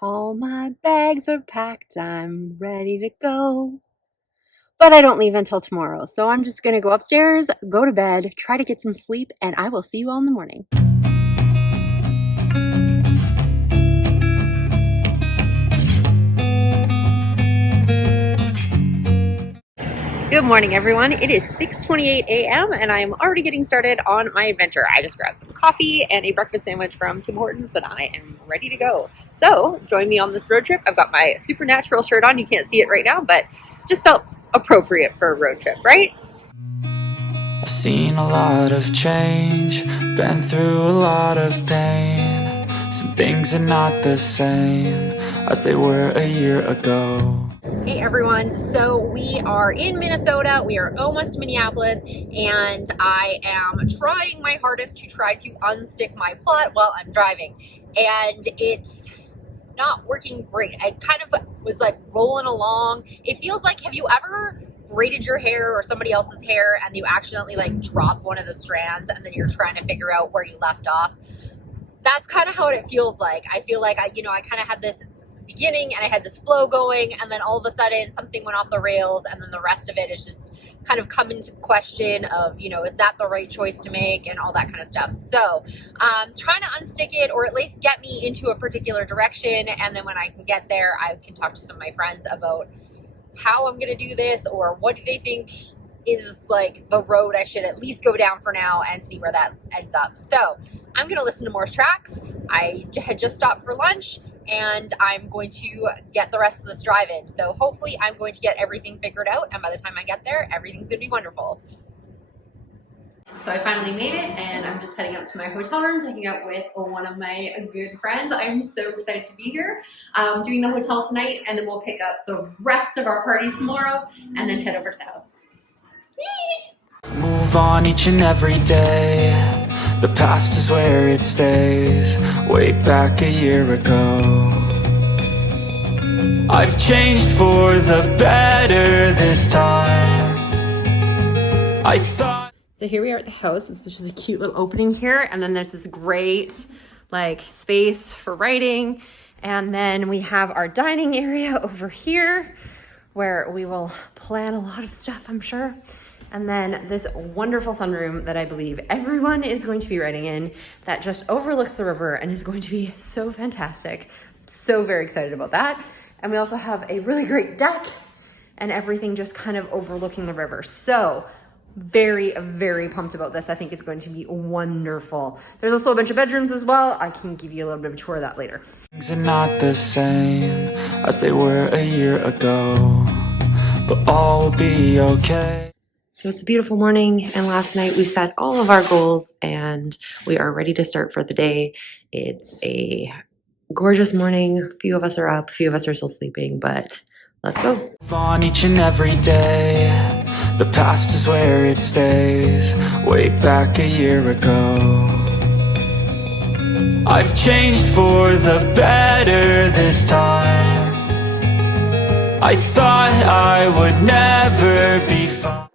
All my bags are packed, I'm ready to go. But I don't leave until tomorrow, so I'm just gonna go upstairs, go to bed, try to get some sleep, and I will see you all in the morning. Good morning, everyone. It is 6:28 a.m. and I'm already getting started on my adventure. I just grabbed some coffee and a breakfast sandwich from Tim Hortons, but I am ready to go. So join me on this road trip. I've got my supernatural shirt on. You can't see it right now, but just felt appropriate for a road trip, right? I've seen a lot of change, been through a lot of pain. Some things are not the same as they were a year ago. Hey everyone, so we are in Minnesota, we are almost to Minneapolis, and I am trying my hardest to try to unstick my plot while I'm driving, and it's not working great. I kind of was like rolling along. It feels like, have you ever braided your hair or somebody else's hair and you accidentally like drop one of the strands and then you're trying to figure out where you left off? That's kind of how it feels like. I feel like I kind of had this beginning and I had this flow going, and then all of a sudden something went off the rails, and then the rest of it is just kind of come into question of, is that the right choice to make and all that kind of stuff. So trying to unstick it, or at least get me into a particular direction, and then when I can get there, I can talk to some of my friends about how I'm going to do this, or what do they think is like the road I should at least go down for now, and see where that ends up. So I'm going to listen to more tracks. I had just stopped for lunch, and I'm going to get the rest of this drive in. So hopefully I'm going to get everything figured out, and by the time I get there, everything's going to be wonderful. So I finally made it, and I'm just heading up to my hotel room to hang out with one of my good friends. I'm so excited to be here. Doing the hotel tonight, and then we'll pick up the rest of our party tomorrow, and then head over to the house. Move on each and every day. The past is where it stays. Way back a year ago, I've changed for the better this time. I thought. So here we are at the house. This is just a cute little opening here, and then there's this great space for writing, and then we have our dining area over here where we will plan a lot of stuff, I'm sure. And then this wonderful sunroom that I believe everyone is going to be writing in, that just overlooks the river and is going to be so fantastic. So very excited about that. And we also have a really great deck and everything just kind of overlooking the river. So very, very pumped about this. I think it's going to be wonderful. There's also a bunch of bedrooms as well. I can give you a little bit of a tour of that later. Things are not the same as they were a year ago, but all will be okay. So it's a beautiful morning, and last night we set all of our goals and we are ready to start for the day. It's a gorgeous morning. A few of us are up, a few of us are still sleeping, but let's go. Move on each and every day. The past is where it stays. Way back a year ago, I've changed for the better this time. I thought I would never be fine.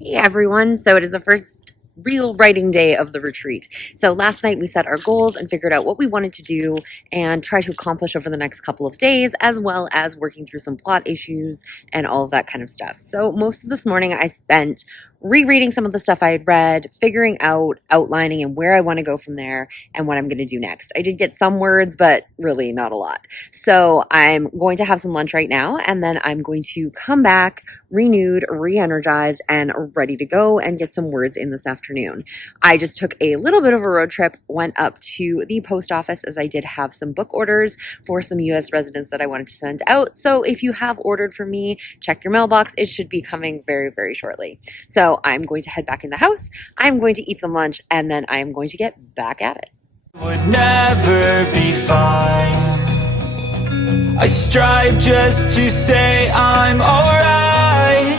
Hey everyone, so it is the first real writing day of the retreat. So last night we set our goals and figured out what we wanted to do and try to accomplish over the next couple of days, as well as working through some plot issues and all of that kind of stuff. So most of this morning I spent rereading some of the stuff I had read, figuring out, outlining, and where I want to go from there and what I'm going to do next. I did get some words, but really not a lot. So I'm going to have some lunch right now, and then I'm going to come back renewed, re-energized, and ready to go and get some words in this afternoon. I just took a little bit of a road trip, went up to the post office as I did have some book orders for some US residents that I wanted to send out. So if you have ordered from me, check your mailbox. It should be coming very, very shortly. So I'm going to head back in the house. I'm going to eat some lunch, and then I'm going to get back at it. Would never be fine. I strive just to say I'm alright,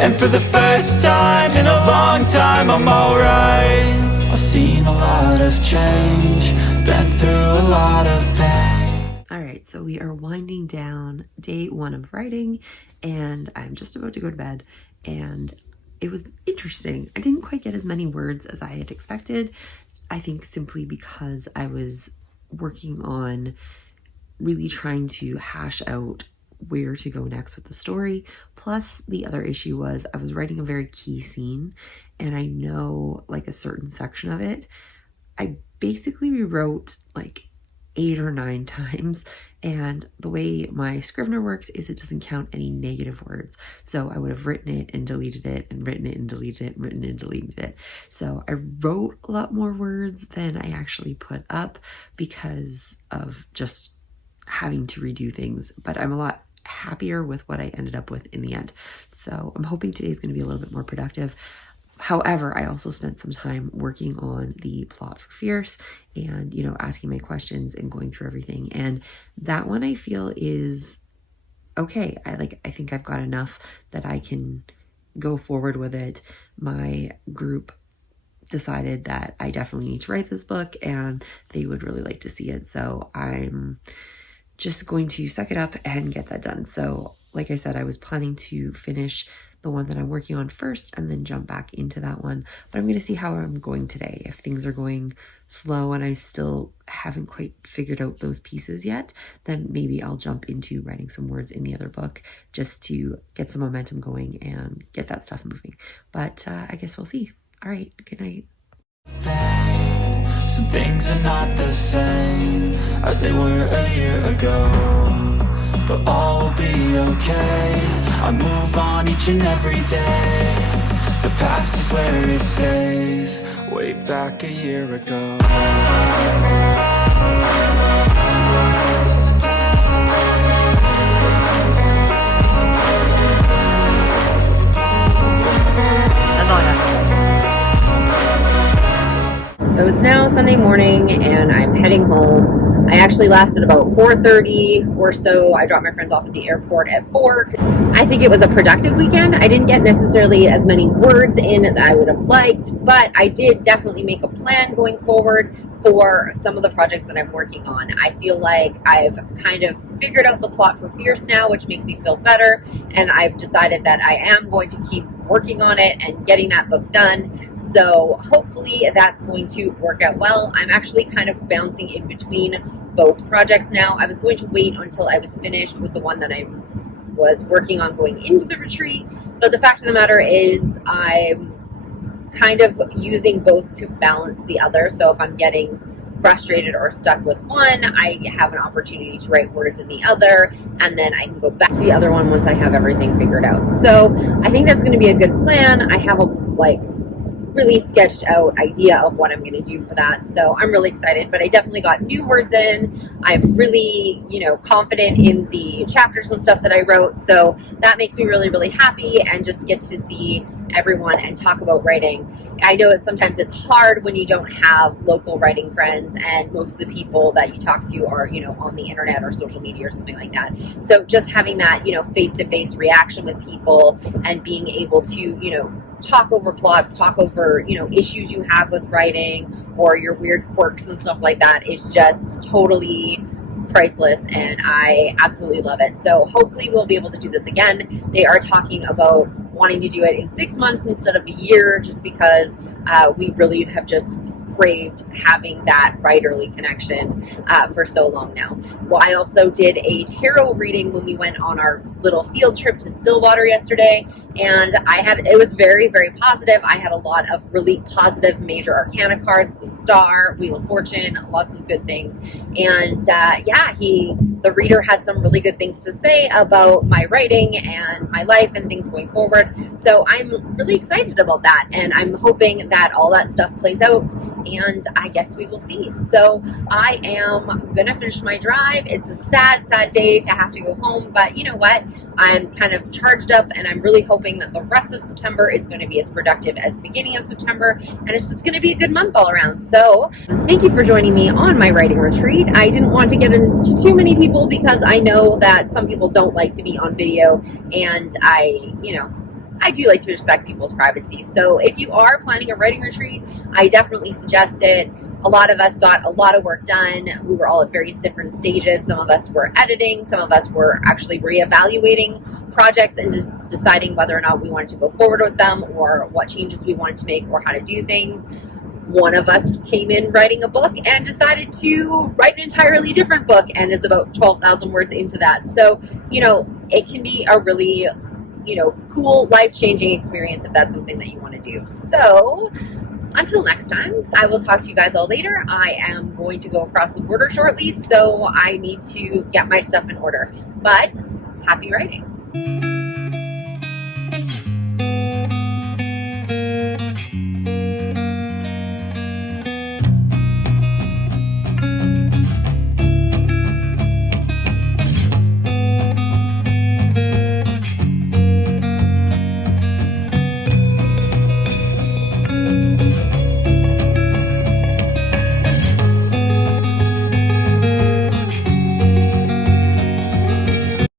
and for the first time in a long time I'm alright. I've seen a lot of change, been through a lot of pain. All right, so we are winding down day one of writing, and I'm just about to go to bed, and it was interesting. I didn't quite get as many words as I had expected. I think simply because I was working on really trying to hash out where to go next with the story. Plus, the other issue was I was writing a very key scene, and I know like a certain section of it, I basically rewrote like 8 or 9 times. And the way my Scrivener works is it doesn't count any negative words. So I would have written it and deleted it and written it and deleted it and written it and deleted it. So I wrote a lot more words than I actually put up because of just having to redo things. But I'm a lot happier with what I ended up with in the end. So I'm hoping today's going to be a little bit more productive. However, I also spent some time working on the plot for Fierce and, you know, asking my questions and going through everything. And that one I feel is okay. I think I've got enough that I can go forward with it. My group decided that I definitely need to write this book and they would really like to see it. So I'm just going to suck it up and get that done. So like I said, I was planning to finish the one that I'm working on first and then jump back into that one. But I'm going to see how I'm going today. If things are going slow and I still haven't quite figured out those pieces yet, then maybe I'll jump into writing some words in the other book just to get some momentum going and get that stuff moving. But I guess we'll see. All right, good night. Some things are not the same as they were a year ago, but all will be okay. I move on each and every day. The past is where it stays, way back a year ago. That's all I got. So it's now Sunday morning and I'm heading home. I actually left at about 4:30 or so. I dropped my friends off at the airport at 4. I think it was a productive weekend. I didn't get necessarily as many words in as I would have liked, but I did definitely make a plan going forward for some of the projects that I'm working on. I feel like I've kind of figured out the plot for Fierce now, which makes me feel better, and I've decided that I am going to keep working on it and getting that book done. So hopefully that's going to work out well. I'm actually kind of bouncing in between both projects now. I was going to wait until I was finished with the one that I was working on going into the retreat, but the fact of the matter is I'm kind of using both to balance the other. So if I'm getting frustrated or stuck with one, I have an opportunity to write words in the other, and then I can go back to the other one once I have everything figured out. So I think that's going to be a good plan. I have a really sketched out idea of what I'm going to do for that. So I'm really excited, but I definitely got new words in. I'm really, confident in the chapters and stuff that I wrote. So that makes me really, really happy, and just get to see everyone and talk about writing. I know that sometimes it's hard when you don't have local writing friends, and most of the people that you talk to are, on the internet or social media or something like that. So just having that, face-to-face reaction with people and being able to, talk over plots, talk over, issues you have with writing or your weird quirks and stuff like that is just totally priceless, and I absolutely love it. So hopefully we'll be able to do this again. They are talking about wanting to do it in 6 months instead of a year, just because we really have just craved having that writerly connection for so long now. Well, I also did a tarot reading when we went on our little field trip to Stillwater yesterday, and it was very, very positive. I had a lot of really positive major arcana cards, the Star, Wheel of Fortune, lots of good things. And the reader had some really good things to say about my writing and my life and things going forward. So I'm really excited about that, and I'm hoping that all that stuff plays out, and I guess we will see. So I am gonna finish my drive. It's a sad, sad day to have to go home, but you know what? I'm kind of charged up, and I'm really hoping that the rest of September is going to be as productive as the beginning of September, and it's just going to be a good month all around. So thank you for joining me on my writing retreat. I didn't want to get into too many people because I know that some people don't like to be on video, and I do like to respect people's privacy. So if you are planning a writing retreat, I definitely suggest it. A lot of us got a lot of work done. We were all at various different stages. Some of us were editing. Some of us were actually reevaluating projects and deciding whether or not we wanted to go forward with them, or what changes we wanted to make, or how to do things. One of us came in writing a book and decided to write an entirely different book and is about 12,000 words into that. So, you know, it can be a really, you know, cool, life-changing experience if that's something that you want to do. So, until next time, I will talk to you guys all later. I am going to go across the border shortly, so I need to get my stuff in order. But happy writing.